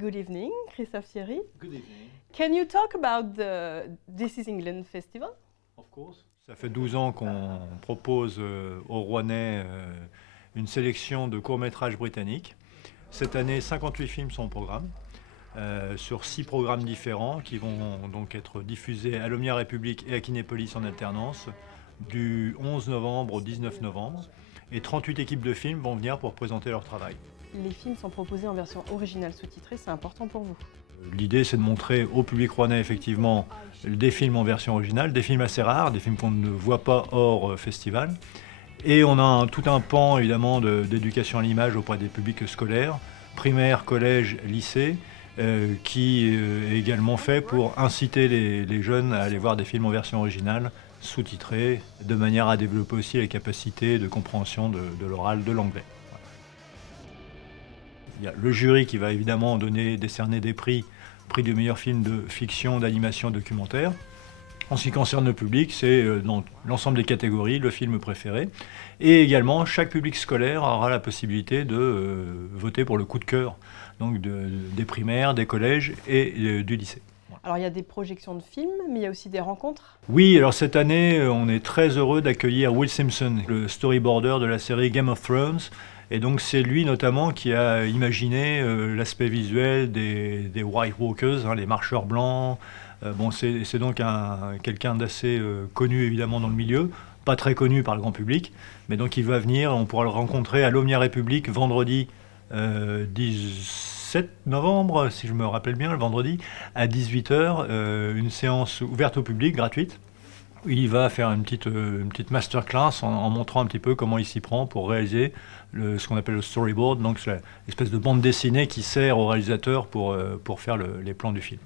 Good evening, Christophe Thierry. Good evening. Can you talk about the This is England Festival? Of course. Ça fait 12 ans qu'on propose aux Rouennais une sélection de courts-métrages britanniques. Cette année, 58 films sont au programme, sur 6 programmes différents qui vont donc être diffusés à l'Omnia République et à Kinépolis en alternance du 11 novembre au 19 novembre. Et 38 équipes de films vont venir pour présenter leur travail. Les films sont proposés en version originale sous-titrée, c'est important pour vous? L'idée, c'est de montrer au public rouennais effectivement des films en version originale, des films assez rares, des films qu'on ne voit pas hors festival. Et on a tout un pan évidemment d'éducation à l'image auprès des publics scolaires, primaires, collèges, lycées, qui est également fait pour inciter les jeunes à aller voir des films en version originale, sous-titrés, de manière à développer aussi les capacités de compréhension de l'oral, de l'anglais. Il y a le jury qui va évidemment décerner des prix du meilleur film de fiction, d'animation, documentaire. En ce qui concerne le public, c'est dans l'ensemble des catégories le film préféré. Et également, chaque public scolaire aura la possibilité de voter pour le coup de cœur, donc des primaires, des collèges et du lycée. Alors il y a des projections de films, mais il y a aussi des rencontres. Oui, alors cette année, on est très heureux d'accueillir Will Simpson, le storyboarder de la série Game of Thrones. Et donc c'est lui notamment qui a imaginé l'aspect visuel des White Walkers, hein, les marcheurs blancs. Bon, c'est donc quelqu'un d'assez connu évidemment dans le milieu, pas très connu par le grand public, mais donc il va venir, on pourra le rencontrer à l'Omnia République vendredi 17 novembre, si je me rappelle bien, le vendredi, à 18 h, une séance ouverte au public, gratuite. Il va faire une petite masterclass en montrant un petit peu comment il s'y prend pour réaliser ce qu'on appelle le storyboard, donc c'est l'espèce de bande dessinée qui sert au réalisateur pour faire les plans du film.